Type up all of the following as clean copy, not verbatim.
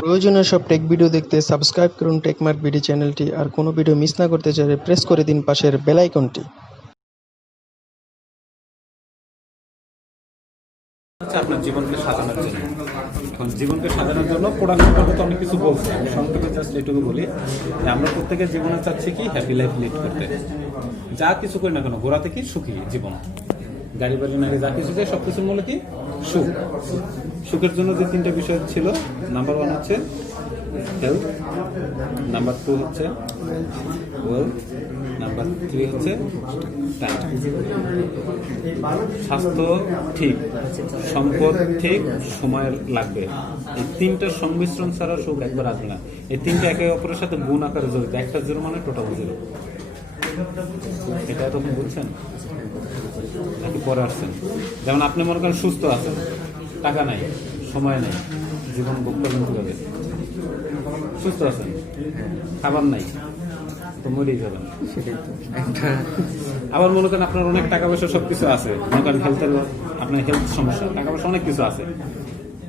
প্রয়োজনীয় সব take video দেখতে সাবস্ক্রাইব করুন টেকমার্ক বিডি চ্যানেলটি। আর কোনো ভিডিও মিস না করতে চাইলে প্রেস করে দিন পাশের বেল আইকনটি। আপনার জীবনকে সাজানোর জন্য। এখন জীবনকে সাজানোর জন্য কোরআন সম্পর্কে অনেক কিছু বলছে। আমি সংক্ষেপে জাস্ট এটুকু বলি যে আমরা প্রত্যেকের জীবনে চাচ্ছি কি হ্যাপি লাইফ লিড করতে। যা কিছু করি না কেন গোড়াতে কি সুখী জীবন, গাড়ি বাড়ি নাড়ি যা কিছু চাই সব কিছুর মূলে কি সুখ। সুখের জন্য যে তিনটা বিষয় ছিল, নাম্বার 1 হচ্ছে হেলথ, নাম্বার 2 হচ্ছে ওয়েলথ, নাম্বার 3 হচ্ছে টাইম। স্বাস্থ্য ঠিক, সম্পদ ঠিক, সময় লাগবে। এই তিনটার সংমিশ্রণ ছাড়া সুখ একবার আসবে না। এই তিনটা একে অপরের সাথে গুণ আকারে জড়িত। একটা জিরো মানে টোটাল জিরো। এটা তখন বুঝছেন নাকি পরে আসছেন? যেমন আপনি মনে করেন সুস্থ আছেন, টাকা নাই, সময় নেই, জীবন ভোগ করবেন কিভাবে? সুস্থ আছেন, খাবার নাই, তো মরেই যাবেন। আবার মনে করেন আপনার অনেক টাকা পয়সা সবকিছু আছে, মনে করেন হেলথের, আপনার হেলথ সমস্যা, টাকা পয়সা অনেক কিছু আছে,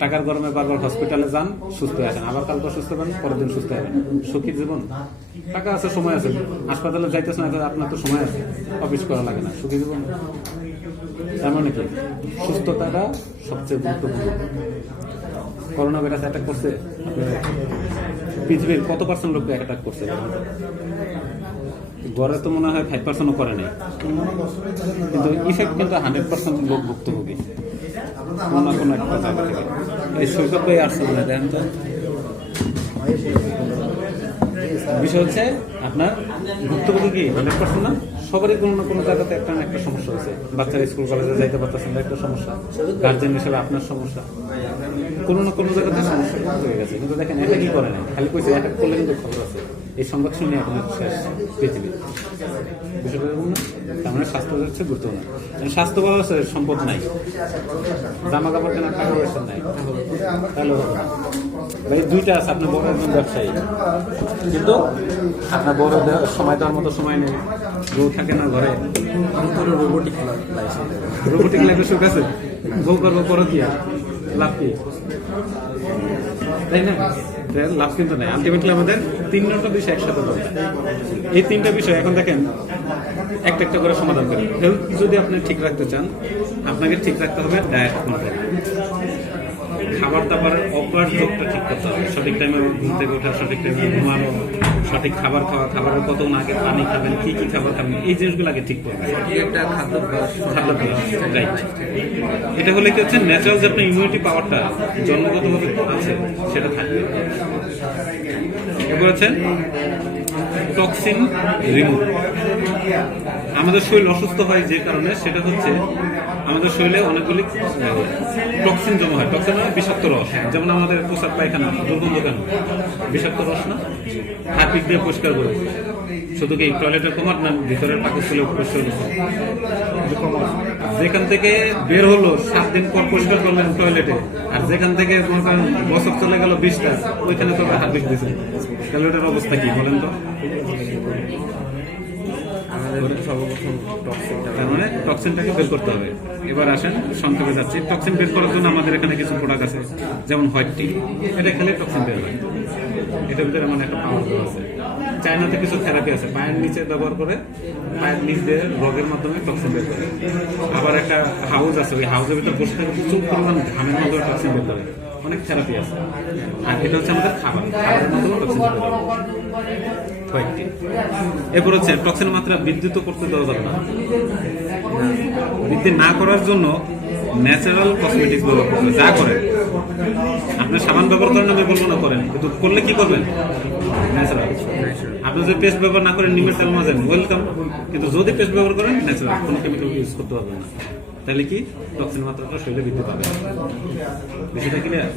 টাকার গরমে বারবার হসপিটালে যান, সুস্থ আছেন, আবার কালকে সুস্থ হবেন, পরের দিন সুস্থ হবেন। সুখী জীবন? টাকা আছে, সময় আছে, হাসপাতালে যাইতেছেন, আপনার তো সময় আছে, অফিস করা লাগে না। সুখী জীবন? তার মানে কি সুস্থতাটা সবচেয়ে গুরুত্বপূর্ণ। করোনা ভাইরাস অ্যাটাক করছে, পৃথিবীর কত পার্সেন্ট লোককে অ্যাটাক করছে? গড়ে তো মনে হয় 5% করে নাই, কিন্তু ইফেক্ট কিন্তু 100% লোক ভুক্তভোগী কোনো না কোনো একটা জায়গা থেকে। এই সৈকত ভাই আসছে বলে দেখেন তো। বিষয় হচ্ছে আপনার ভুক্তভোগী কি 100% না, সবারই কোনো না কোনো জায়গাতে একটা না একটা সমস্যা হয়েছে। বাচ্চারা স্কুল কলেজে যাইতে পারতেছেন, একটা সমস্যা। গার্জেন হিসেবে আপনার সমস্যা, কোনো না কোনো জায়গাতে সমস্যা হয়ে গেছে। কিন্তু দেখেন এটা কি করে না, খালি কইছে অ্যাটাক করলে কিন্তু খবর আছে। এই সংবাদ শুনে এখন শেষ পৃথিবী। বিষয়টা এরকম না? তার মানে স্বাস্থ্য হচ্ছে গুরুত্বপূর্ণ। স্বাস্থ্য ভালো আছে, সম্পদ নাই, জামা কাপড় কেনার টাকা পয়সা নাই, তাহলে ভাই দুইটা আছে। আপনার বড় একজন ব্যবসায়ী, কিন্তু আপনার বড় সময় দেওয়ার মতো সময় নেই, বউ থাকে না ঘরে, রোবোটিক লাইফে সুখ আছে। বউ করবো পর কি আর লাভ কি? তাই না? লাভ কিন্তু নাই। আলটিমেটলি আমাদের তিনটা বিষয় একসাথে দরকার। এই তিনটা বিষয় এখন দেখেন একটা একটা করে সমাধান করি। হেলথ যদি আপনি ঠিক রাখতে চান, আপনাকে ঠিক রাখতে হবে ডায়েট কন্ট্রোল, খাবার দাবারের অগ্রাহ্যটা ঠিক করতে হবে, সঠিক টাইমে ঘুম থেকে ওঠা, সঠিক টাইমে ঘুমানো, সঠিক খাবার খাওয়া, খাবারের কত আগে পানি খাবেন, কি কি খাবার খাবেন, এই জিনিসগুলো আগে ঠিক করবেন। একটা খাদ্যাভ্যাস, এটা হলে কি হচ্ছে ন্যাচারাল যে আপনার ইমিউনিটি পাওয়ারটা জন্মগতভাবে আছে সেটা থাকবে। এরপর হচ্ছে টক্সিন রিমুভ। আমাদের শরীর অসুস্থ হয় যে কারণে, সেটা হচ্ছে আমাদের শরীরে অনেকগুলি টক্সিন জমা হয়। টক্সিন মানে বিষাক্ত রস। যেমন আমাদের পোশাক পায়খানা দুর্গন্ধ কেন? বিষাক্ত রস না? হারপিক দিয়ে পরিষ্কার করে। শুধু কি টয়লেটের কমার না ভিতরের পাকস্থলী পরিষ্কার করছে? যেখান থেকে বের হলো 7 দিন পর পরিষ্কার করলেন টয়লেটে, আর যেখান থেকে বছর চলে গেল 20টা, ওইখানে তো হারপিক দিয়েছে। টয়লেটের অবস্থা কি বলেন তো? তার মানে টক্সিনটাকে বের করতে হবে। এবার আসেন সংক্ষেপে যাচ্ছি। টক্সিন বের করার জন্য আমাদের এখানে কিছু প্রোডাক্ট আছে, যেমন হোয়াইট টি। এটা খেলে টক্সিন বের হয়। এটার ভিতরে মানে একটা পাওয়ার আছে। চায়নাতে কিছু থেরাপি আছে, পায়ের নিচে ব্যবহার করে, পায়ের নিচ দিয়ে রগের মাধ্যমে টক্সিন বের করে। আবার একটা হাউস আছে, ওই হাউসের ভিতরে বসে থেকে প্রচুর পরিমাণ ঘামের মাধ্যমে টক্সিন বের করে। অনেক থেরাপি আছে। আর এটা হচ্ছে আমাদের খাবারের মাধ্যমে টক্সিন বের করে। এরপর হচ্ছে টক্সিনের মাত্রা বৃদ্ধি তো করতে দেওয়া যাবে না। বৃদ্ধি না করার জন্য ন্যাচারাল কসমেটিক্স ব্যবহার করবে। যা করেন আপনি সাবান ব্যবহার করেন, আমি বলবো না করেন, কিন্তু করলে কি করবেন? ন্যাচারাল। আপনি যদি পেস্ট ব্যবহার না করেন, নিমের তেল মাজেন, ওয়েলকাম। কিন্তু যদি পেস্ট ব্যবহার করেন, ন্যাচারাল, কোনো কেমিক্যাল ইউজ করতে পারবেন না। তাহলে কি টক্সিন মাত্রাটা শরীরে বৃদ্ধি পাবে। বিষয়টা ক্লিয়ার?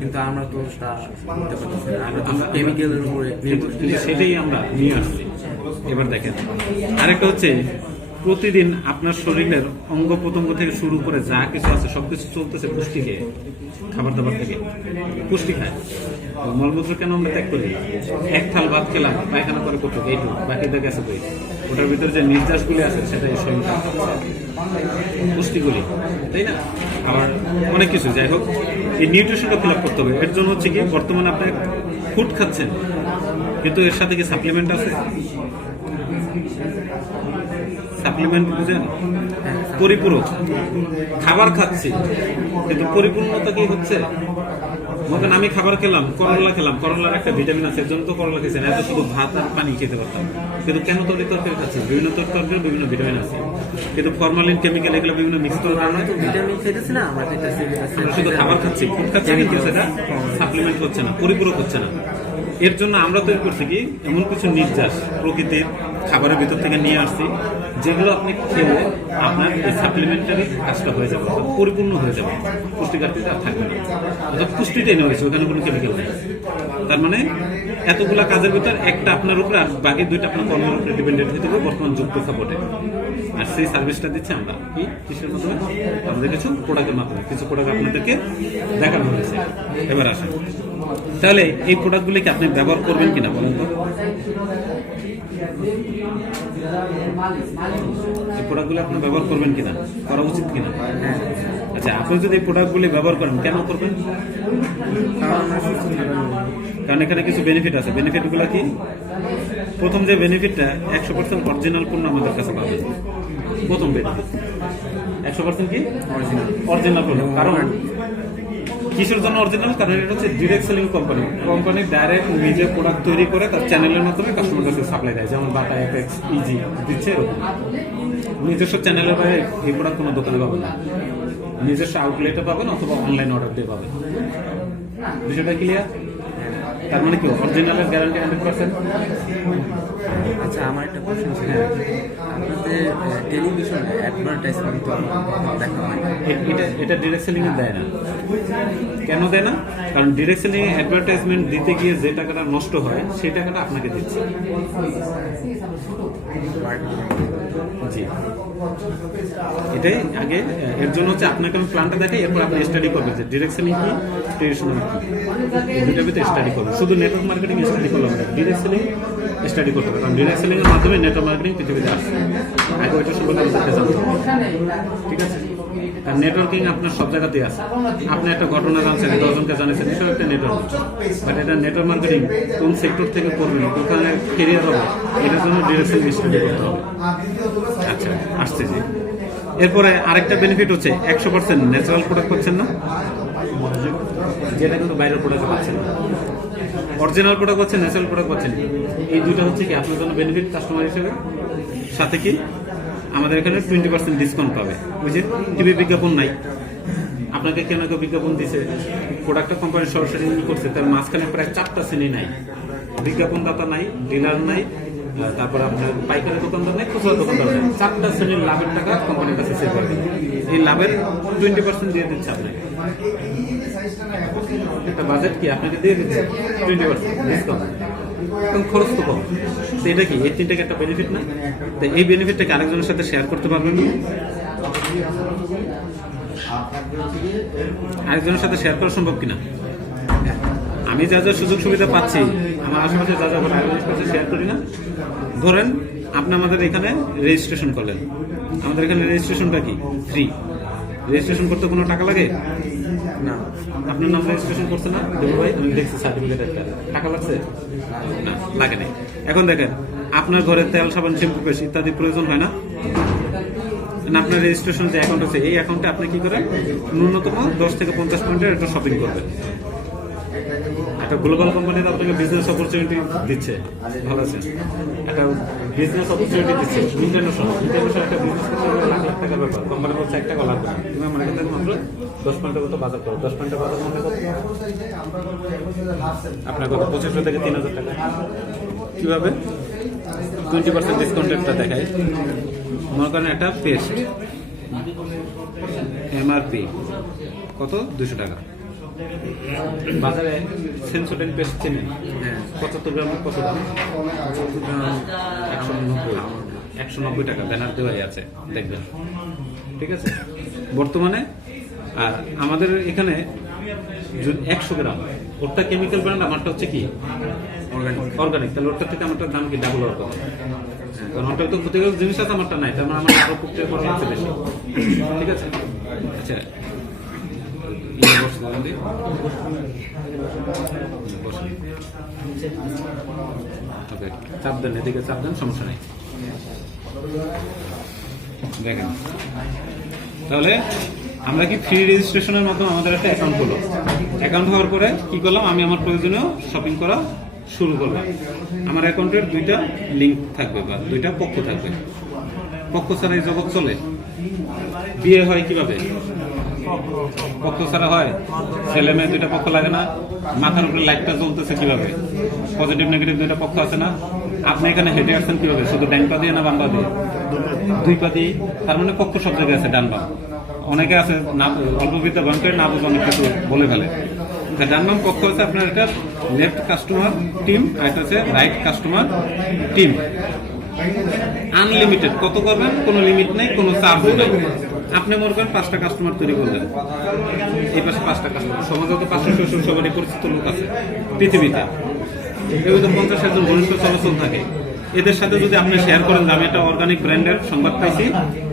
কিন্তু আমরা তো কেমিক্যালের উপরে, সেটাই আমরা নিয়ে আসছি। এবার দেখেন আরেকটা হচ্ছে, প্রতিদিন আপনার শরীরের অঙ্গ প্রত্যঙ্গ থেকে শুরু করে যা কিছু আছে সবকিছু চলতেছে পুষ্টি খেয়ে, খাবার দাবার থেকে পুষ্টি খায়। মলমূত্র কেন আমরা ত্যাগ করি? এক থাল ভাত খেলাম, পায়খানা করে করতে এইটুকু, বাকিটা গেছে কই? ওটার ভিতরে যে নির্যাসগুলি আছে সেটাই শরীর পুষ্টিগুলি, তাই না? আবার অনেক কিছু, যাই হোক এই নিউট্রিশনটা ফিল আপ করতে হবে। এর জন্য হচ্ছে কি বর্তমানে আপনি ফুড খাচ্ছেন, কিন্তু এর সাথে কি সাপ্লিমেন্ট আছে? সাপ্লিমেন্ট বুঝেন? পরিপূরক খাবার খাচ্ছি, কিন্তু পরিপূর্ণতা কি হচ্ছে? মতন আমি খাবার খেলাম, করলা খেলাম, করলার একটা ভিটামিন আছে, এর জন্য তো করলা খেয়েছেন, এত শুধু ভাত আর পানি খেতে পারতাম। কিন্তু কেন তরকারি খাচ্ছি? বিভিন্ন তরকারির বিভিন্ন ভিটামিন আছে, কিন্তু ফরমালিন, কেমিক্যাল এগুলো বিভিন্ন মিক্স করার কারণে ভিটামিন খেতেছি না, আমরা যেটা আমরা শুধু খাবার খাচ্ছি, ফুড খাচ্ছি, কিন্তু সেটা সাপ্লিমেন্ট হচ্ছে না, পরিপূরক হচ্ছে না। এর জন্য আমরা তৈরি করছি কি এমন কিছু নির্যাস প্রকৃতির খাবারের ভিতর থেকে নিয়ে আসছি, যেগুলো আপনি খেলে আপনার এই সাপ্লিমেন্টারি কাজটা হয়ে যাবে, পরিপূর্ণ হয়ে যাবে, পুষ্টিঘাটতিটা আর থাকবে না। অর্থাৎ পুষ্টিটাই নেওয়া হয়েছে, ওখানে কোনো কেমিক্যাল নেই। তার মানে এতগুলা কাজের ভিতর একটা আপনার উপরে আর বাকি দুইটা আপনার কর্মের উপরে ডিপেন্ডেন্ট হতে হবে বর্তমান যুগ প্রেক্ষাপটে। আর সেই সার্ভিসটা দিচ্ছে আমরা কি কিসের মাধ্যমে? আমাদের কিছু প্রোডাক্টের মাধ্যমে, কিছু প্রোডাক্ট আপনাদেরকে দেখানো হয়েছে। এবার আসেন, তাহলে এই প্রোডাক্টগুলিকে আপনি ব্যবহার করবেন কিনা বলেন তো? এই প্রোডাক্টগুলি আপনি ব্যবহার করবেন কিনা, করা উচিত কিনা? আচ্ছা, আপনি যদি এই প্রোডাক্টগুলি ব্যবহার করেন, কেন করবেন? কারণ এখানে কিছু বেনিফিট আছে। বেনিফিটগুলো কি? প্রথম যে বেনিফিটটা 100% অরিজিনাল পণ্য আমাদের কাছে পাবে। প্রথম বেনিফিট 100% কি অরিজিনাল পণ্য। কারণ কিসের জন্য অরিজিনাল? কারণ এটা হচ্ছে direct selling company. Company direct নিজে প্রোডাক্ট তৈরি করে তার চ্যানেলের মাধ্যমে কাস্টমার কাছে সাপ্লাই দেয়, যেমন বাটা, এফএক্স, ইজি দিচ্ছে এরকম। নিজস্ব চ্যানেলের বাইরে এই প্রোডাক্ট কোনো দোকানে পাবেন না, নিজস্ব আউটলেটে পাবেন অথবা অনলাইন অর্ডার দিয়ে পাবেন। বিষয়টা ক্লিয়ার? তার মানে কি অরিজিনালের গ্যারান্টি 100%? আচ্ছা, আমার একটা কোশ্চেন ছিল, আপনাদের টেলিভিশনে অ্যাডভার্টাইজমেন্ট দেখা হয়, এটা ডিরেক্ট সেলিং এ দেয় না। কেন দেয় না? কারণ ডিরেক্ট সেলিং এ অ্যাডভার্টাইজমেন্ট দিতে গিয়ে যে টাকাটা নষ্ট হয় সেই টাকাটা আপনাকে দিচ্ছে। জি, এটাই আগে। এর জন্য হচ্ছে আপনাকে আমি প্ল্যানটা দেখাই, এরপর আপনি স্টাডি করবেন যে ডিরেক্ট সেলিং কি, ট্রেডিশনাল কি, দুইটার ভিতরে স্টাডি করবেন। শুধু নেটওয়ার্ক মার্কেটিং স্টাডি করলাম না, ডিরেক্ট সেলিং স্টাডি করতে হবে। কারণ ডিরেক্ট সেলিং এর মাধ্যমে নেটওয়ার্ক মার্কেটিং পৃথিবীতে আসছে। আগে ওইটা সম্পর্কে আমাদেরকে জানতে হবে, ঠিক আছে? কারণ নেটওয়ার্কিং আপনার সব জায়গাতেই আছে। আপনি একটা ঘটনা জানছেন, 10 জনকে জানিয়েছেন, এটাও একটা নেটওয়ার্ক। বাট এটা নেটওয়ার্ক মার্কেটিং কোন সেক্টর থেকে করবেন, কোথায় কেরিয়ার হবে, এটার জন্য ডিরেক্ট সেলিং স্টাডি করতে হবে। আচ্ছা, আসছে জি। এরপরে আরেকটা বেনিফিট হচ্ছে 100% ন্যাচারাল প্রোডাক্ট পাচ্ছেন না, যেটা কিন্তু বাইরের প্রোডাক্ট পাচ্ছেন না। অরিজিনাল প্রোডাক্ট পাচ্ছেন, ন্যাচারাল প্রোডাক্ট পাচ্ছেন। এই দুইটা হচ্ছে কি আপনার জন্য বেনিফিট কাস্টমার হিসেবে। সাথে কি আমাদের এখানে 20% ডিসকাউন্ট পাবে। ওই যে টিভি বিজ্ঞাপন নাই, আপনাকে কেন কেউ বিজ্ঞাপন দিছে, প্রোডাক্টটা কোম্পানি সরাসরি করছে, তার মাঝখানে প্রায় 4টা শ্রেণী নাই। বিজ্ঞাপনদাতা নাই, ডিলার নাই, তারপর আপনার পাইকারি দোকানদার নেই, খুচরা দোকানদার নেই। 4টা শ্রেণীর লাভের টাকা কোম্পানির কাছে সেভ করবে। এই লাভের 20% দিয়ে দিচ্ছে আপনাকে। একটা বাজেট কি আপনাকে দিয়ে দিচ্ছে 20% ডিসকাউন্ট, এখন খরচ তো কম। তো এটা কি এই তিনটাকে একটা বেনিফিট না? তো এই বেনিফিটটাকে আরেকজনের সাথে শেয়ার করতে পারবেন না? আরেকজনের সাথে শেয়ার করা সম্ভব কিনা? আমি যা যা সুযোগ সুবিধা পাচ্ছি, আমার আশেপাশে যা যা আরেকজনের সাথে শেয়ার করি না। ধরেন আপনি আমাদের এখানে রেজিস্ট্রেশন করলেন, আমাদের এখানে রেজিস্ট্রেশনটা কি ফ্রি। রেজিস্ট্রেশন করতে কোনো টাকা লাগে না। আপনার নাম রেজিস্ট্রেশন করছে না দেবু ভাই, আমি দেখছি সার্টিফিকেট একটা, টাকা লাগছে না? লাগে নাই। এখন দেখেন আপনার ঘরে তেল, সাবান, শ্যাম্পু, পেস্ট ইত্যাদি প্রয়োজন হয় না? আপনার রেজিস্ট্রেশন যে অ্যাকাউন্ট আছে, এই অ্যাকাউন্টে আপনি কি করেন, ন্যূনতম 10 থেকে 50 পয়েন্টের একটা শপিং করবেন। একটা গ্লোবাল কোম্পানি আপনাকে বিজনেস অপরচুনিটি দিচ্ছে, ভালো আছে, একটা বিজনেস অপরচুনিটি দিচ্ছে। ইন্টারন্যাশনাল একটা বিজনেস করতে গেলে লাখ লাখ টাকার ব্যাপার। কোম্পানি বলছে 1 টাকা লাগবে না, তুমি আমার এখান থেকে মাত্র 10 পয়েন্টের মতো বাজার করো। 10 পয়েন্টের বাজার মনে কত? আপনার কত? 2500 থেকে 3000 টাকা। কিভাবে 20% ডিসকাউন্টেরটা দেখায়? মনে করেন একটা পেস্ট এমআরপি কত? 200 টাকা। বাজারে সেন্সোডেন্ট পেস্ট চেনেন? হ্যাঁ। 75 গ্রামের কত দাম? 190 টাকা ব্যানার দেওয়াই আছে, দেখবেন, ঠিক আছে? বর্তমানে আর আমাদের এখানে 100 গ্রাম, ওরটা কেমিক্যাল ব্র্যান্ড, আমারটা হচ্ছে কি অর্গানিক। তাহলে ওরটার থেকে আমারটার দাম কি ডাবল হওয়ার কথা? কারণ ওটা তো ক্ষতিগ্রস্ত জিনিস আছে, আমারটা নাই, তার মানে আমার আরো প্রক্রিয়া করা হচ্ছে বেশি, ঠিক আছে? আচ্ছা, বসে দাঁড়ান দিই। বসে। ওকে, চাপ দেন, এদিকে চাপ দেন, সমস্যা নেই। দেখেন, তাহলে আমরা কি ফ্রি রেজিস্ট্রেশনের মাধ্যমে আমাদের একটা অ্যাকাউন্ট হলো। অ্যাকাউন্ট হওয়ার পরে কি করলাম, আমি আমার প্রয়োজনীয় শপিং করা শুরু করলাম। আমার অ্যাকাউন্টের দুইটা লিঙ্ক থাকবে বা দুইটা পক্ষ থাকবে। পক্ষ ছাড়া এই জগৎ চলে? বিয়ে হয় কিভাবে? পক্ষ ছাড়া হয়? ছেলে মেয়ে দুইটা পক্ষ লাগে না? মাথার উপরে লাইটটা জ্বলতেছে কিভাবে? পজিটিভ নেগেটিভ দুইটা পক্ষ আছে না? আপনি এখানে হেঁটে আসছেন কিভাবে? শুধু ডান পা দিয়ে না বাম পা দিয়ে? দুই পা দিয়ে। তার মানে পক্ষ সব জায়গায় আছে, ডান বাম। অনেকে আছে না, অল্প বিদ্যা ভয়ঙ্কর না বুঝে অনেক কিছু বলে ফেলে। ডান বাম পক্ষ হচ্ছে আপনার একটা লেফট কাস্টমার টিম, আর একটা হচ্ছে রাইট কাস্টমার টিম। আনলিমিটেড কত করবেন, কোনো লিমিট নেই, কোনো চার্জ নেই। আপনি মনে করেন 5টা কাস্টমার তৈরি করলেন, এই পাশে 5টা কাস্টমার, সমাজে তো 500-600 সবারই পরিচিত লোক আছে পৃথিবীতে। এগুলো তো 50 জন ঘনিষ্ঠ চলাচল থাকে। এদের সাথে যদি আপনি শেয়ার করেন যে আমি একটা অর্গানিক ব্র্যান্ডের সংবাদ পাইছি,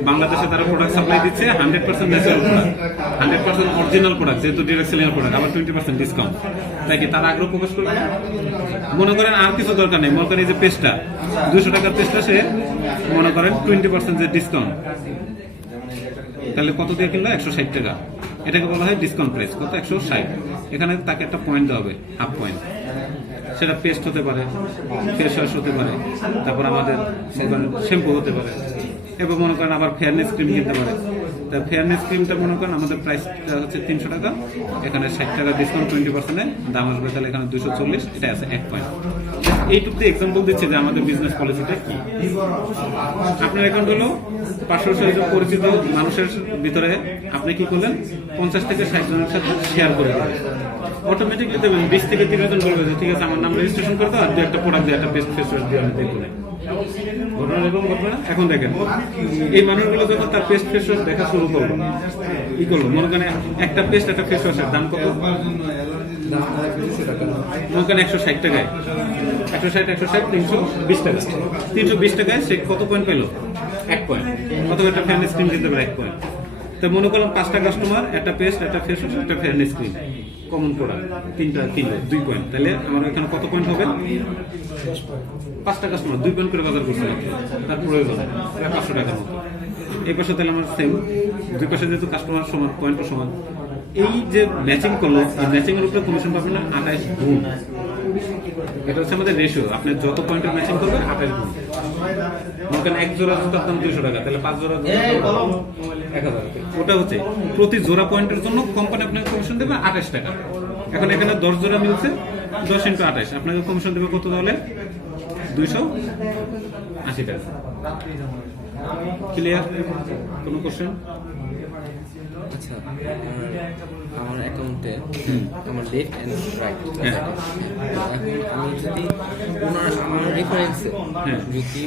বাংলাদেশে তারা প্রোডাক্ট সাপ্লাই দিচ্ছে 100% ন্যাচারাল প্রোডাক্ট, 100% অরিজিনাল প্রোডাক্ট, যেহেতু ডিরেক্ট সেলিং প্রোডাক্ট, আবার 20% ডিসকাউন্ট, তাই কি তারা আগ্রহ প্রকাশ করবে? মনে করেন আর কিছু দরকার নেই, মনে করেন এই যে পেস্টটা 200 টাকার পেস্টটা সে মনে করেন 20% যে ডিসকাউন্ট, তাহলে কত দিয়ে কিনলো? 160 টাকা। এটাকে বলা হয় ডিসকাউন্ট প্রাইস। কত? 160। এখানে তাকে একটা পয়েন্ট দেওয়া হবে, হাফ পয়েন্ট। সেটা পেস্ট হতে পারে, ফেস ওয়াশ হতে পারে, তারপর আমাদের শ্যাম্পু হতে পারে, এবার মনে করেন আবার ফেয়ারনেস ক্রিম কিনতে পারে। তা ফেয়ারনেস ক্রিমটা মনে করেন আমাদের প্রাইসটা হচ্ছে 300 টাকা, এখানে 60 টাকা ডিসকাউন্ট 20% দাম আসবে, তাহলে এখানে 240, এটা আছে 1 পয়েন্ট। এইটুকু এক্সাম্পল দিচ্ছে যে আমাদের বিজনেস পলিসিটা কি। আপনার অ্যাকাউন্ট হলো 500 পরিচিত মানুষের ভিতরে আপনি কি করলেন, 50 থেকে 60 জনের সাথে শেয়ার করে দেবেন। অটোমেটিকলি দেবেন 20 থেকে 30 জন বলবে যে ঠিক আছে আমার নাম রেজিস্ট্রেশন করতে, আর একটা প্রোডাক্ট দিয়ে একটা বেস্ট ফেস ওয়াশ দিয়ে আমি দেখবো। ঘটনা এরকম ঘটনা। এখন দেখেন এই মানুষগুলো যখন তার পেস্ট ফেস ওয়াশ দেখা শুরু করলো, কি করলো, মনে করেন একটা পেস্ট একটা ফেস ওয়াশের দাম কত? মনে করেন 160 টাকায়, 160, 320 টাকা। 320 টাকায় সে কত পয়েন্ট পেলো? 1 পয়েন্ট। অথবা একটা ফেয়ারনেস ক্রিম দিতে পারে 1 পয়েন্ট। তো মনে করলাম 5টা কাস্টমার, একটা পেস্ট, একটা ফেস ওয়াশ, একটা ফেয়ারনেস ক্রিম, কমন প্রোডাক্ট, 3টা কিনলো 2 পয়েন্ট। তাহলে আমার এখানে কত পয়েন্ট হবে? 5টা কাস্টমার 2 পয়েন্ট করে বাজার করছে, তার প্রয়োজন 500 টাকার মতো। এই পাশে তাহলে আমার সেম, দুই পাশে যেহেতু কাস্টমার সমান, পয়েন্টও সমান। এই যে ম্যাচিং করলো, এই ম্যাচিং এর উপরে কমিশন পাবেন না 28 গুণ। এটা হচ্ছে আমাদের রেশিও। আপনি যত পয়েন্টের ম্যাচিং করবেন 28 গুণ। মনে করেন 1 জোড়া জুতার দাম 200 টাকা, তাহলে 5 জোড়া 1000। ওটা হচ্ছে প্রতি জোড়া পয়েন্টের জন্য কোম্পানি আপনাকে কমিশন দেবে 28 টাকা। এখন এখানে 10 জোড়া মিলছে, 10 × 28 আপনাকে কমিশন দেবে কত? তাহলে 280 টাকা। ক্লিয়ার? কোনো কোশ্চেন? আচ্ছা, আমার অ্যাকাউন্টে আমার লেফট এন্ড রাইট, এখন আমি যদি আমার রেফারেন্সে যদি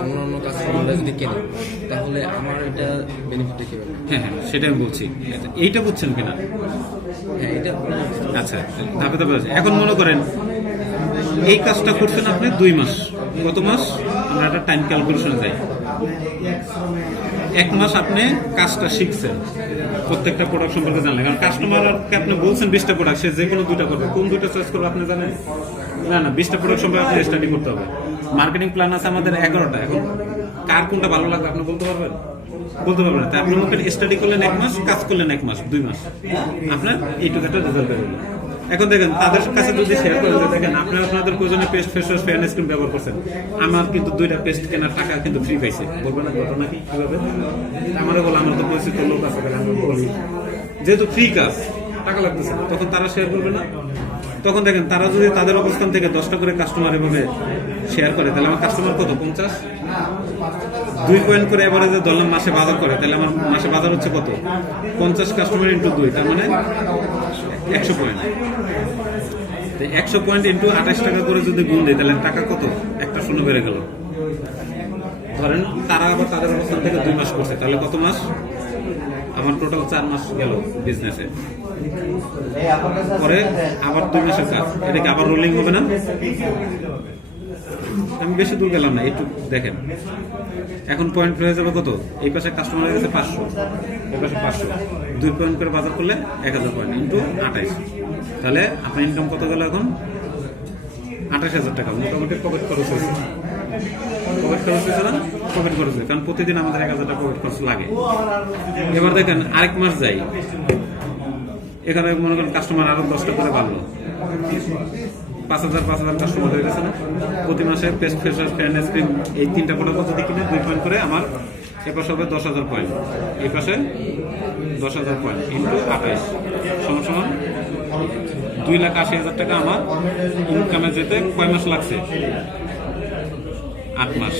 অন্য কাস্টমাররা যদি কেনে, তাহলে আমার এটা বেনিফিটটা কি হবে? হ্যাঁ, সেটা আমি বলছি। এইটা বুঝছেন কিনা? হ্যাঁ, এটা আচ্ছা, ধাপে ধাপে আছে। এখন মনে করেন এই কাজটা করছেন আপনি 2 মাস। কত মাস? আমরা একটা টাইম ক্যালকুলেশনে যাই। 1 মাস আপনি কাজটা শিখছেন, প্রত্যেকটা প্রোডাক্ট সম্পর্কে জানলেন। কারণ কাস্টমারকে আপনি বলছেন 20টা প্রোডাক্ট, সে যে কোনো 2টা করবে। কোন 2টা চয়েস করবে আপনি জানেন? না, 20টা প্রোডাক্ট সম্পর্কে আপনি স্টাডি করতে হবে। মার্কেটিং প্ল্যান আছে আমাদের 11টা। এখন কার কোনটা ভালো লাগবে আপনি বলতে পারবেন? বলতে পারবেন না। তাই আপনি মনে স্টাডি করলেন 1 মাস, কাজ করলেন 1 মাস, 2 মাস, আপনার এইটুকু একটা রেজাল্ট বেরোলো। এখন দেখেন তাদের কাছে যদি শেয়ার করে দেখেন আপনারা আপনাদের প্রয়োজনে paste, face wash, fairness cream ব্যবহার করছেন, আমার কিন্তু 2টা পেস্ট কেনার টাকা কিন্তু ফ্রি পাইছে। বলবেন না ঘটনা কি কিভাবে? আমারও বলো, আমার তো পরিচিত লোক আছে, আমি বলি যেহেতু ফ্রি কাজ টাকা লাগতেছে, তখন তারা শেয়ার করবে না? তখন দেখেন তারা যদি তাদের অবস্থান থেকে 10টা করে কাস্টমার এভাবে শেয়ার করে, তাহলে আমার কাস্টমার কত? 50। 2 পয়েন্ট করে এভারেজে ধরলাম মাসে বাজার করে, তাহলে আমার মাসে বাজার হচ্ছে কত? 50 কাস্টমার ইন্টু 2, তার মানে 100 পয়েন্ট। 100 পয়েন্ট ইন্টু 28 টাকা করে যদি গুণ দেয়, তাহলে টাকা কত? একটা শূন্য বেড়ে গেল। ধরেন তারা আবার তাদের অবস্থান থেকে 2 মাস করছে, তাহলে কত মাস? আমার টোটাল 4 মাস গেল বিজনেসে। পরে আবার 2 মাসের কাজ, এটাকে আবার রোলিং হবে না? আমি বেশি দূর গেলাম না, একটু দেখেন। এখন পয়েন্ট হয়ে যাবে কত? এই পাশে কাস্টমার হয়ে গেছে 500, এই পাশে 500, 2 পয়েন্ট করে বাজার করলে 1000 পয়েন্ট ইন্টু 28, তাহলে আপনার ইনকাম কত গেল এখন? 28,000 টাকা। মোটামুটি পকেট খরচ হয়েছে, পকেট খরচ হয়েছে না? পকেট খরচ হয়েছে, কারণ প্রতিদিন আমাদের 1000 টাকা পকেট খরচ লাগে। এবার দেখেন আরেক মাস যাই, এখানে মনে করেন কাস্টমার আরো 10টা করে বাড়লো, 5,000 কাস্টমার হয়ে গেছে না? প্রতি মাসে পেস্ট, ফেসার, ফেয়ারনেস ক্রিম এই 3টা প্রোডাক্ট যদি কিনে 2 পয়েন্ট করে আমার এ পাশে হবে 10,000 পয়েন্ট, এই পাশে 10,000 পয়েন্ট ইন্টু 28 সমান সমান 2,80,000 টাকা আমার ইনকামে যেতে কয় মাস লাগছে? 8 মাস।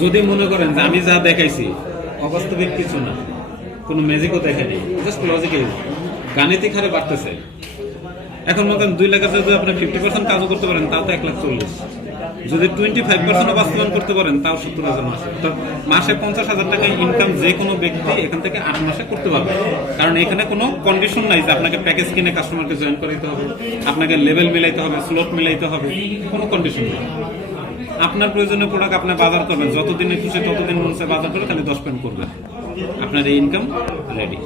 যদি মনে করেন যে আমি যা দেখাইছি অবাস্তবিক কিছু না, কোনো ম্যাজিকও দেখায়নি, জাস্ট লজিক্যালি গাণিতিক হারে বাড়তেছে। এখন মনে করেন 2 লাখের যদি আপনি 50% কাজও করতে পারেন তাও তো 1,40,000। যদি 25% বাস্তবায়ন করতে পারেন তাও 70,000 মাসে। তো মাসে 50,000 টাকা ইনকাম যে কোনো ব্যক্তি এখান থেকে 8 মাসে করতে পারবে, কারণ এখানে কোনো কন্ডিশন নাই যে আপনাকে প্যাকেজ কিনে কাস্টমারকে জয়েন করাইতে হবে, আপনাকে লেভেল মিলাইতে হবে, স্লট মিলাইতে হবে, কোনো কন্ডিশন নেই। আপনার প্রয়োজনীয় প্রোডাক্ট আপনি বাজার করবেন, যতদিনে খুশি ততদিন মনে বাজার করে খালি 10 পয়েন্ট করবেন, আপনার এই ইনকাম রেডি।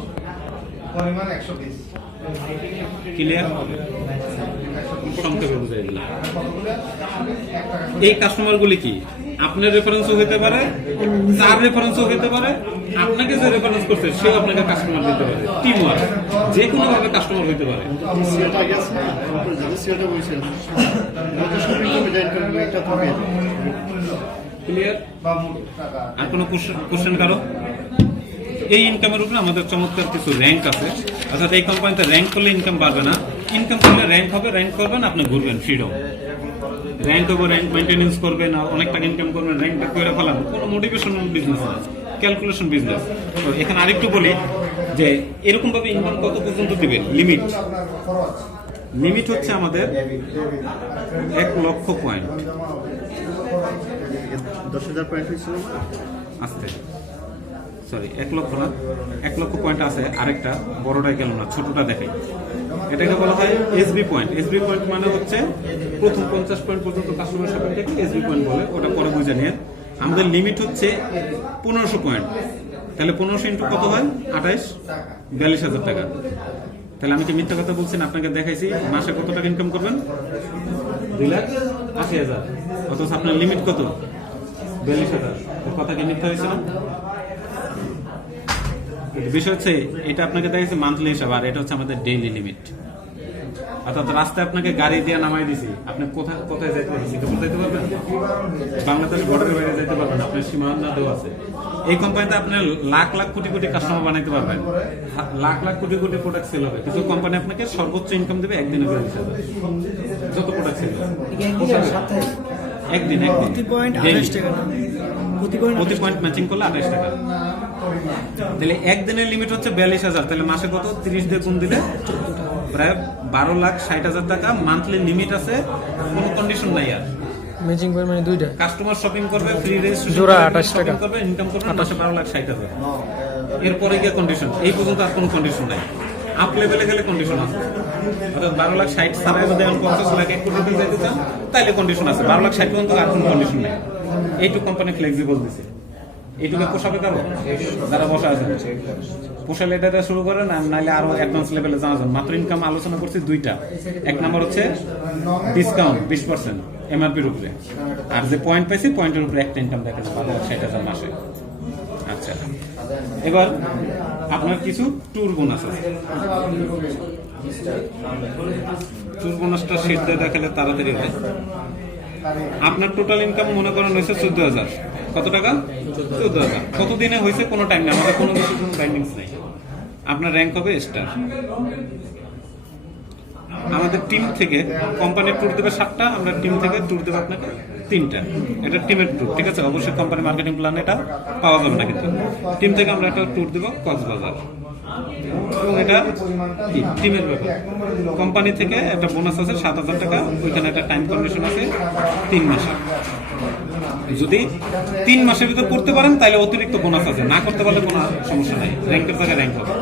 ক্লিয়ার? সংক্ষেপে বুঝাই দিলাম। এই কাস্টমারগুলি কি আপনার রেফারেন্সও হতে পারে, তার রেফারেন্সও হতে পারে, আপনাকে যে রেফারেন্স করছে সেও আপনাকে কাস্টমার দিতে পারে। টিম ওয়ার্ক, যে কোনো ভাবে কাস্টমার হতে পারে। ক্লিয়ার? আর কোনো কোশ্চেন কারো? এই ইনকামের উপরে আমাদের চমৎকার কিছু র্যাঙ্ক আছে, অর্থাৎ এই কোম্পানিতে র্যাঙ্ক করলে ইনকাম বাড়বে না, ইনকাম করলে র্যাঙ্ক হবে, র্যাঙ্ক করবেন আপনি ঘুরবেন ফ্রিডম, র্যাঙ্ক হবে, র্যাঙ্ক মেনটেন্স করবেন, অনেক টাকা ইনকাম করবেন, র্যাঙ্কটা করে ফেলান, কোনো মোটিভেশনাল বিজনেস না, ক্যালকুলেশন বিজনেস। তো এখানে আরেকটু বলি যে এরকম ভাবে ইনকাম কত পর্যন্ত দিবেন। লিমিট হচ্ছে আমাদের 1 লক্ষ পয়েন্ট। 10,000 পয়েন্ট হয়েছিল আসতে সরি 1 লক্ষ না, 1 লক্ষ পয়েন্ট আছে, আরেকটা বড়টাই গেল না, ছোটটা দেখাই। এটাকে বলা হয় এসবি পয়েন্ট। এসবি পয়েন্ট মানে হচ্ছে প্রথম 50 পয়েন্ট পর্যন্ত কাস্টমার সাথে থেকে এসবি পয়েন্ট বলে, ওটা পরে বুঝে নিয়ে। আমাদের লিমিট হচ্ছে 1500 পয়েন্ট, তাহলে 1500 ইন্টু কত হয়? 28, 42,000 টাকা। তাহলে আমি কি মিথ্যা কথা বলছি না? আপনাকে দেখাইছি মাসে কত টাকা ইনকাম করবেন? 2,80,000, অথচ আপনার লিমিট কত? 42,000। কথা কি মিথ্যা হয়েছে না? বিষয় হচ্ছে এটা আপনাকে দেখাচ্ছে মান্থলি হিসাব, আর এটা হচ্ছে আমাদের ডেইলি লিমিট। অর্থাৎ রাস্তায় আপনাকে গাড়ি দিয়ে নামাই দিছি, আপনি কোথায় কোথায় যাইতে পারবেন? সিঙ্গাপুর যাইতে পারবেন, বাংলাদেশ বর্ডারের বাইরে যাইতে পারবেন, আপনার সীমানা দেওয়া আছে। এই কোম্পানিতে আপনি লাখ লাখ কোটি কোটি কাস্টমার বানাইতে পারবেন, লাখ লাখ কোটি কোটি প্রোডাক্ট সেল হবে, কিন্তু কোম্পানি আপনাকে সর্বোচ্চ ইনকাম দেবে একদিনে 42,000, যত প্রোডাক্ট সেল হবে একদিন। প্রতি পয়েন্ট ম্যাচিং করলে 28 টাকা। তাহলে একদিনের লিমিট হচ্ছে 42,000, তাহলে মাসে কত? 30 দিয়ে গুণ দিলে প্রায় 12,60,000 টাকা মান্থলি লিমিট আছে, কোনো কন্ডিশন নাই। আর ম্যাচিং পয়েন্ট মানে দুইটা কাস্টমার শপিং করবে, ফ্রি রেজিস্ট্রেশন জোড়া 28 টাকা করবে, ইনকাম করবে মাসে 12,60,000। এরপরে গিয়ে কন্ডিশন, এই পর্যন্ত আর কোনো কন্ডিশন নাই। আপ লেভেলে গেলে কন্ডিশন আছে, অর্থাৎ 12,60,000 ছাড়া যদি এখন 50 লাখ 1 কোটি যাইতে চান তাহলে কন্ডিশন আছে। 12,60,000 পর্যন্ত আর কোনো কন্ডিশন নেই। এইটুকু কোম্পানি ফ্লেক্সিবল দিছে, এইটুকু পোষাবে কারো যারা বসা আছে। পোষালে এটা শুরু করেন, নাহলে আরো অ্যাডভান্স লেভেলে জানা যান। মাত্র ইনকাম আলোচনা করছি দুইটা। এক নম্বর হচ্ছে ডিসকাউন্ট 20% এমআরপির উপরে, আর যে পয়েন্ট পাইছি পয়েন্টের উপরে একটা ইনকাম দেখা যায় 12,60,000 মাসে। আচ্ছা, এবার আপনার কিছু ট্যুর বোনাস আছে। ট্যুর বোনাসটা সেট দিয়ে দেখালে তাড়াতাড়ি হয়। আপনার টোটাল ইনকাম মনে করেন হয়েছে 14,000। কত টাকা? 14,000। কত দিনে হয়েছে কোনো টাইম নেই, আমাদের কোনো কিছু কোনো বাইন্ডিংস নেই। আপনার র্যাঙ্ক হবে স্টার। আমাদের টিম থেকে কোম্পানির ট্যুর দেবে 7টা, আমরা টিম থেকে ট্যুর দেবো আপনাকে 3টা। এটা টিমের ট্যুর, ঠিক আছে? অবশ্যই কোম্পানি মার্কেটিং প্ল্যান এটা পাওয়া যাবে না, কিন্তু টিম থেকে আমরা একটা ট্যুর দেবো কক্সবাজার, এবং এটা টিমের ব্যাপার। কোম্পানি থেকে একটা বোনাস আছে 7,000 টাকা, ওইখানে একটা টাইম কন্ডিশন আছে 3 মাসে। যদি 3 মাসের ভিতর করতে পারেন তাহলে অতিরিক্ত বোনাস আছে, না করতে পারলে কোনো সমস্যা নাই, র্যাঙ্কের জায়গায় র্যাঙ্ক হবে।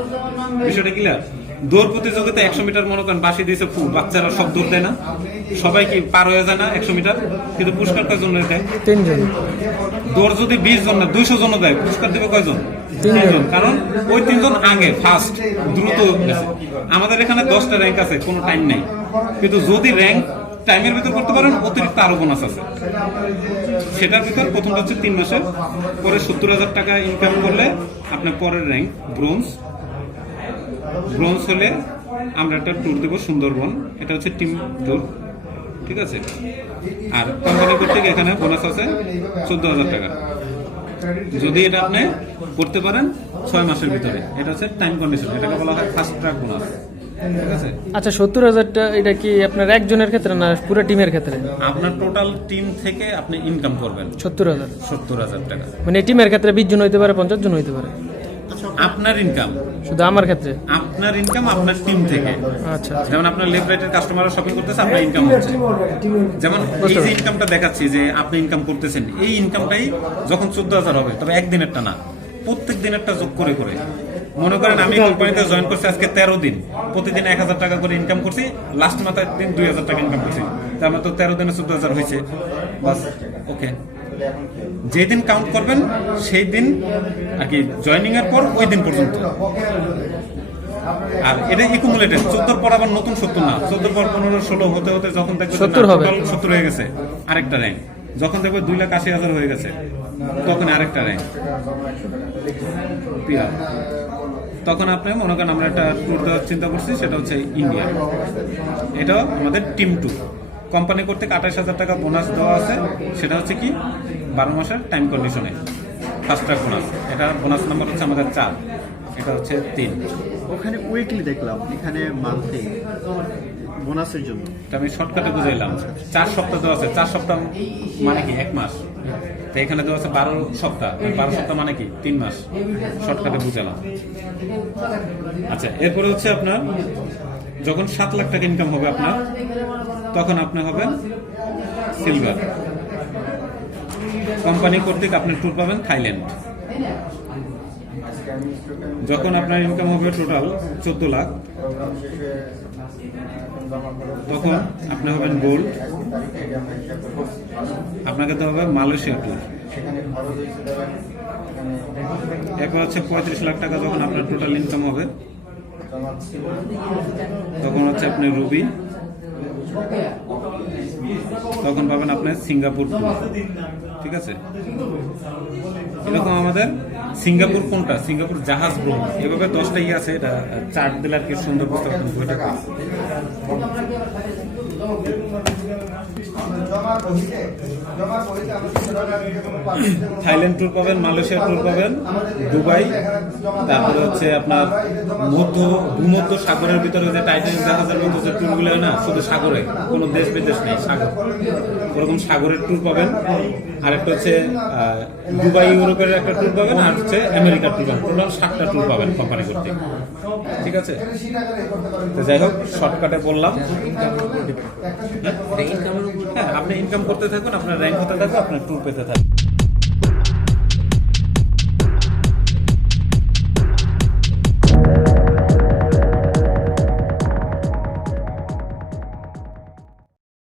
বিষয়টা ক্লিয়ার? দৌড় প্রতিযোগিতা 100 মিটার মনে করেন বাসি দিয়েছে ফুল, বাচ্চারা সব দৌড় দেয় না, সবাই কি পার হয়ে যায় না 100 মিটার, কিন্তু পুরস্কার কয়জন দেয়? 3 জন। দৌড় যদি 20 জন না 200 জন দেয়, পুরস্কার দেবে কয়জন? 3 জন। কারণ ওই 3 জন আগে ফার্স্ট দ্রুত গেছে। আমাদের এখানে 10টা র্যাঙ্ক আছে, কোনো টাইম নেই, কিন্তু যদি র্যাঙ্ক টাইমের ভিতর করতে পারেন অতিরিক্ত আরো বোনাস আছে। সেটার ভিতর প্রথমটা হচ্ছে 3 মাসের, পরে 70,000 টাকা ইনকাম করলে আপনার পরের র্যাঙ্ক ব্রোঞ্জ। ব্রোঞ্জ হলে আমরা একটা ট্যুর দেবো সুন্দরবন, এটা হচ্ছে টিম ট্যুর, ঠিক আছে। আর কোম্পানি কর্তৃক এখানে বোনাস আছে 14,000 টাকা যদি এটা আপনি করতে পারেন 6 মাসের ভিতরে। এটা হচ্ছে টাইম কন্ডিশন, এটাকে বলা হয় ফাস্ট ট্র্যাক বোনাস, ঠিক আছে। আচ্ছা 70,000টা এটা কি আপনার একজনের ক্ষেত্রে না পুরো টিমের ক্ষেত্রে? আপনার টোটাল টিম থেকে আপনি ইনকাম করবেন 70,000 টাকা। মানে টিমের ক্ষেত্রে 20 জন হইতে পারে, 50 জন হইতে পারে। আপনার ইনকাম শুধু আমার ক্ষেত্রে আপনার ইনকাম আপনার টিম থেকে। আচ্ছা যেমন আপনার লেফট রাইটের কাস্টমাররা শপিং করতেছে, আপনার ইনকাম হচ্ছে। যেমন এই যে ইনকামটা দেখাচ্ছি যে আপনি ইনকাম করতেছেন, এই ইনকামটাই যখন 14,000 হবে, তবে একদিনেরটা না, প্রত্যেক দিনেরটা যোগ করে করে। মনে করেন আমি কোম্পানিতে জয়েন করছি আজকে 13 দিন, প্রতিদিন 1,000 টাকা করে ইনকাম করছি, লাস্ট মাথায় দিন 2,000 টাকা ইনকাম করছি, তার মানে তো 13 দিনে 14,000 হয়েছে। বাস, ওকে। যেদিন কাউন্ট করবেন সেই দিন আর কি, জয়নিং এর পর ওই দিন পর্যন্ত। আর এটা একুমুলেটেড, 14 পর আবার নতুন 70 না, 14 পর 15, 16 হতে হতে যখন দেখবেন 70 হবে, 70 হয়ে গেছে আরেকটা র্যাঙ্ক, যখন দেখবে 2,80,000 হয়ে গেছে তখন আরেকটা র্যাঙ্ক, তখন আপনি মনে করেন আমরা একটা ট্যুর দেওয়ার চিন্তা করছি, সেটা হচ্ছে ইন্ডিয়া। এটাও আমাদের টিম ট্যুর, কোম্পানি কর্তৃক 28,000 টাকা বোনাস দেওয়া আছে। সেটা হচ্ছে কি 12 মাসের টাইম কন্ডিশনে ফার্স্ট ট্র্যাক বোনাস। এটা বোনাস নাম্বার হচ্ছে আমাদের 4, এটা হচ্ছে 3। ওখানে উইকলি দেখলাম, এখানে মান্থলি বোনাসের জন্য। এটা আমি শর্টকাটে বুঝাইলাম। 4 সপ্তাহ দেওয়া আছে, 4 সপ্তাহ মানে কি 1 মাস, তো এখানে দেওয়া আছে 12 সপ্তাহ, 12 সপ্তাহ মানে কি 3 মাস, শর্টকাটে বুঝালাম। আচ্ছা, এরপরে হচ্ছে আপনার যখন 7 লাখ টাকা ইনকাম হবে আপনার, তখন আপনি হবেন সিলভার। কোম্পানি কর্তৃক আপনি ট্যুর পাবেন থাইল্যান্ড। যখন আপনার ইনকাম হবে টোটাল 14 লাখ, তখন আপনি হবেন গোল্ড। আপনাকে তো হবে মালয়েশিয়া ট্যুর। এরপর হচ্ছে 35 লাখ টাকা যখন আপনার টোটাল ইনকাম হবে, তখন হচ্ছে আপনি রুবি। তখন পাবেন আপনার সিঙ্গাপুর ট্যুর, ঠিক আছে। এরকম আমাদের সিঙ্গাপুর কোনটা, সিঙ্গাপুর জাহাজ ভ্রমণ, এভাবে 10টা আছে। এটা চার্ট দিলে আর কি সুন্দর বুঝতে পারবেন বইটা। থাইল্যান্ড ট্যুর পাবেন, মালয়েশিয়া ট্যুর পাবেন, দুবাই, তারপরে হচ্ছে আপনার ভূমধ্য সাগরের ভিতরে যে টাইটানিক জাহাজের মতো যে ট্যুরগুলো হয় না, শুধু সাগরে, কোনো দেশ বিদেশ নেই, সাগর, ওরকম সাগরের ট্যুর পাবেন। আরেকটা হচ্ছে দুবাই ইউরোপের একটা ট্যুর পাবেন, আর হচ্ছে আমেরিকার ট্যুর পাবেন। টোটাল 7টা ট্যুর পাবেন কোম্পানি কর্তৃক, ঠিক আছে। তো যাই হোক, শর্টকাটে বললাম। হ্যাঁ, আপনি ইনকাম করতে থাকুন, আপনার র্যাঙ্ক হতে থাকুন, আপনার ট্যুর পেতে থাকুন।